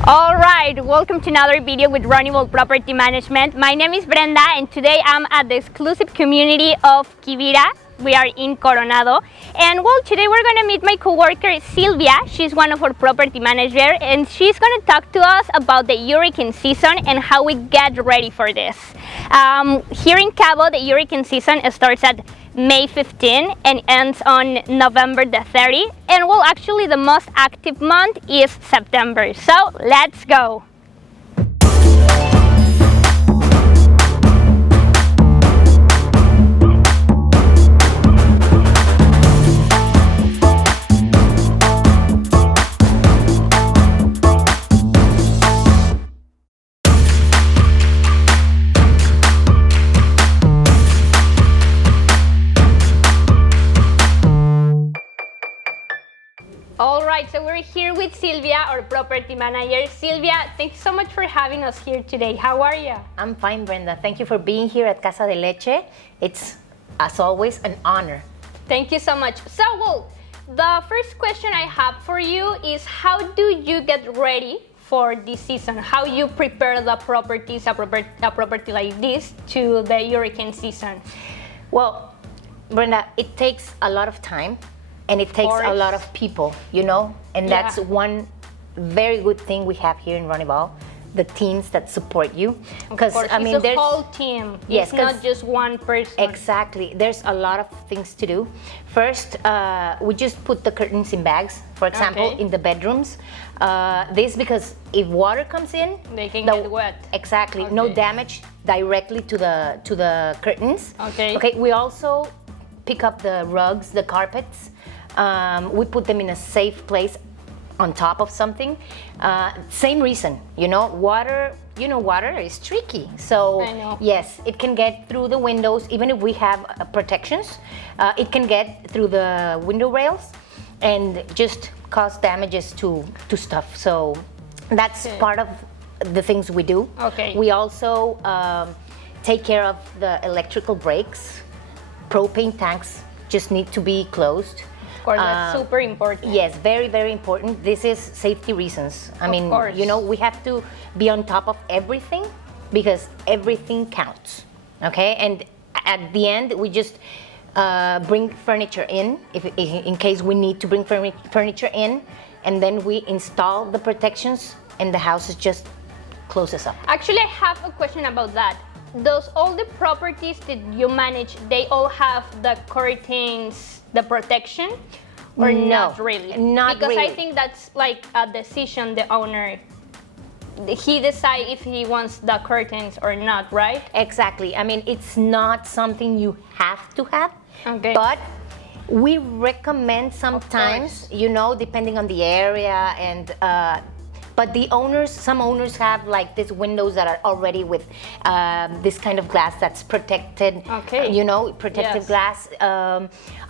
All right, welcome to another video with Ronival Property Management. My name is Brenda and today I'm at the exclusive community of Quivira. We are in Coronado, and well, today we're going to meet my coworker Silvia. She's one of our property managers, and she's going to talk to us about the hurricane season and how we get ready for this. Here in Cabo, the hurricane season starts at May 15 and ends on November the 30. And well, actually the most active month is September. So let's go. All right, so we're here with Silvia, our property manager. Silvia, thank you so much for having us here today. How are you? I'm fine, Brenda. Thank you for being here at Casa de Leche. It's, as always, an honor. Thank you so much. So, well, the first question I have for you is how do you get ready for this season? How you prepare the properties, a property like this, to the hurricane season? Well, Brenda, it takes a lot of time. And it takes a lot of people, you know, and that's one very good thing we have here in Ronival, the teams that support you. Because I mean, there's a whole team. Yes, it's not just one person. Exactly. There's a lot of things to do. First, we just put the curtains in bags, for example, in the bedrooms. This because if water comes in, they can get wet. Exactly. No damage directly to the curtains. Okay. We also pick up the rugs, the carpets. We put them in a safe place on top of something. Same reason, you know, water is tricky. So yes, it can get through the windows, even if we have protections, it can get through the window rails and just cause damages to stuff. So that's part of the things we do. We also take care of the electrical breaks. Propane tanks just need to be closed. Of course, that's super important. Yes, very, very important. This is safety reasons. I mean, you know, we have to be on top of everything because everything counts, okay? And at the end, we just bring furniture in, in case we need to bring furniture in, and then we install the protections and the house is just closes up. Actually, I have a question about that. Does all the properties that you manage, they all have the curtains, the protection, or not really? Not because really. I think that's like a decision the owner, he decides if he wants the curtains or not, right? Exactly. I mean, it's not something you have to have, but we recommend sometimes, you know, depending on the area and but some owners have like these windows that are already with this kind of glass that's protected, you know, protective glass.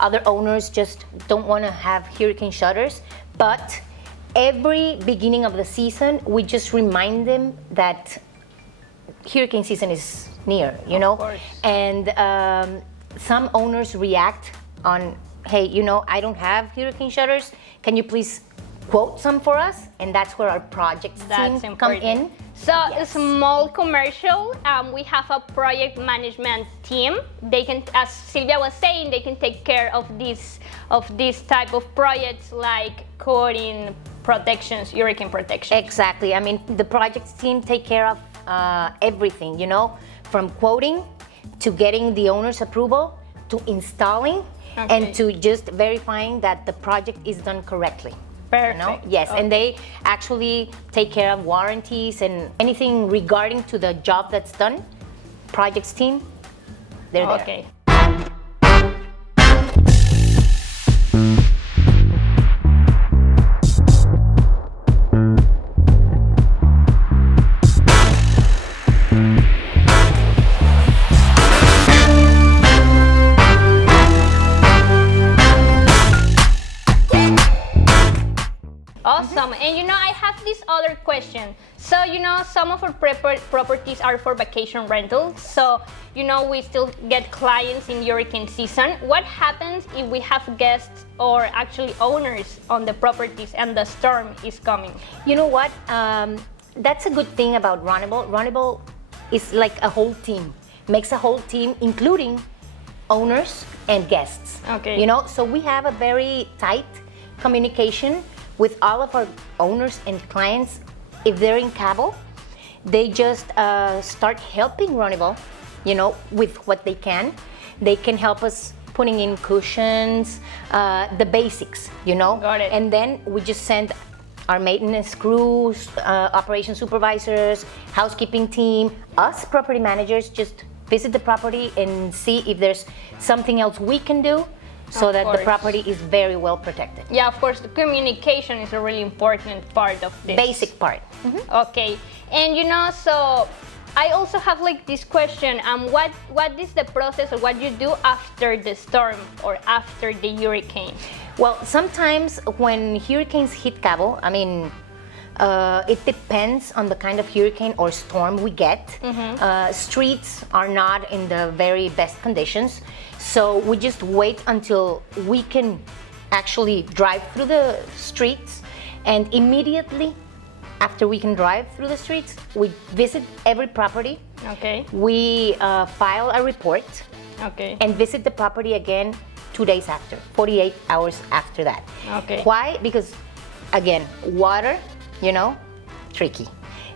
Other owners just don't want to have hurricane shutters. But every beginning of the season, we just remind them that hurricane season is near, you know. And some owners react on, hey, you know, I don't have hurricane shutters. Can you please quote some for us? And that's where our projects team come in. So a small commercial, we have a project management team. They can, as Silvia was saying, they can take care of this type of projects like quoting protections, hurricane protection. Exactly. I mean, the projects team take care of everything, you know, from quoting to getting the owner's approval to installing and to just verifying that the project is done correctly. Perfect. You know? Yes, and they actually take care of warranties and anything regarding to the job that's done. Projects team, they're there. Awesome. And you know, I have this other question. So, some of our properties are for vacation rentals. So, we still get clients in hurricane season. What happens if we have guests or actually owners on the properties and the storm is coming? You know what? That's a good thing about Ronival. Ronival is like a whole team, makes a whole team, including owners and guests. Okay. So we have a very tight communication with all of our owners and clients. If they're in Cabo, they just start helping Ronival, with what they can. They can help us putting in cushions, the basics, Got it. And then we just send our maintenance crews, operation supervisors, housekeeping team, us property managers, just visit the property and see if there's something else we can do so that the property is very well protected. Yeah, of course, the communication is a really important part of this. Basic part. Okay, and so I also have like this question, what is the process or what you do after the storm or after the hurricane? Well, sometimes when hurricanes hit Cabo, it depends on the kind of hurricane or storm we get. Streets are not in the very best conditions, so we just wait until we can actually drive through the streets, and immediately after we can drive through the streets, we visit every property. Okay. We file a report. Okay. And visit the property again 2 days after, 48 hours after that. Okay. Why? Because, again, water, tricky.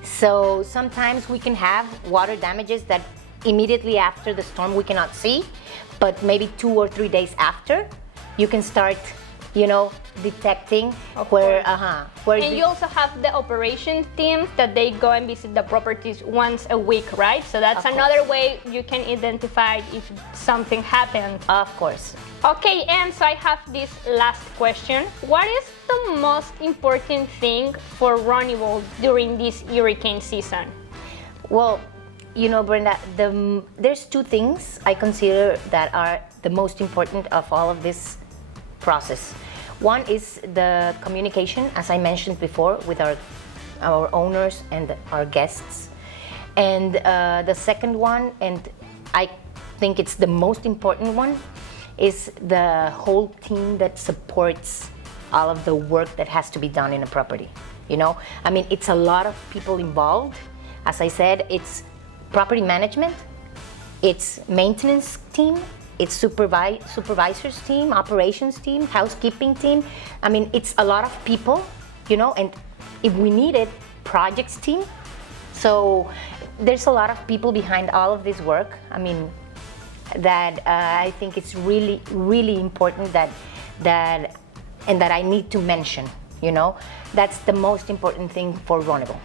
So sometimes we can have water damages that immediately after the storm we cannot see, but maybe 2 or 3 days after, you can start, detecting where. And you also have the operation teams that they go and visit the properties once a week, right? So that's another way you can identify if something happened. Of course. Okay, and so I have this last question. What is the most important thing for Ronival during this hurricane season? Well, Brenda, there's 2 things I consider that are the most important of all of this process. One is the communication, as I mentioned before, with our owners and our guests. And the second one, and I think it's the most important one, is the whole team that supports all of the work that has to be done in a property. It's a lot of people involved. As I said, it's property management, it's maintenance team, it's supervisors team, operations team, housekeeping team. It's a lot of people, and if we need it, projects team. So there's a lot of people behind all of this work. That I think it's really, really important that I need to mention, That's the most important thing for Ronival,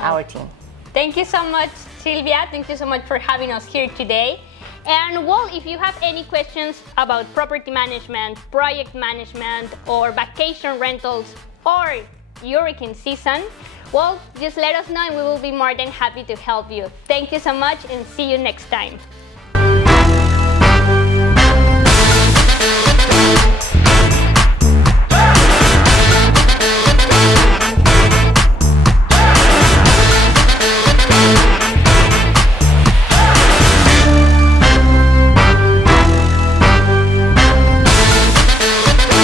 our team. Thank you so much, Silvia. Thank you so much for having us here today. And well, if you have any questions about property management, project management, or vacation rentals, or hurricane season, well, just let us know and we will be more than happy to help you. Thank you so much and see you next time.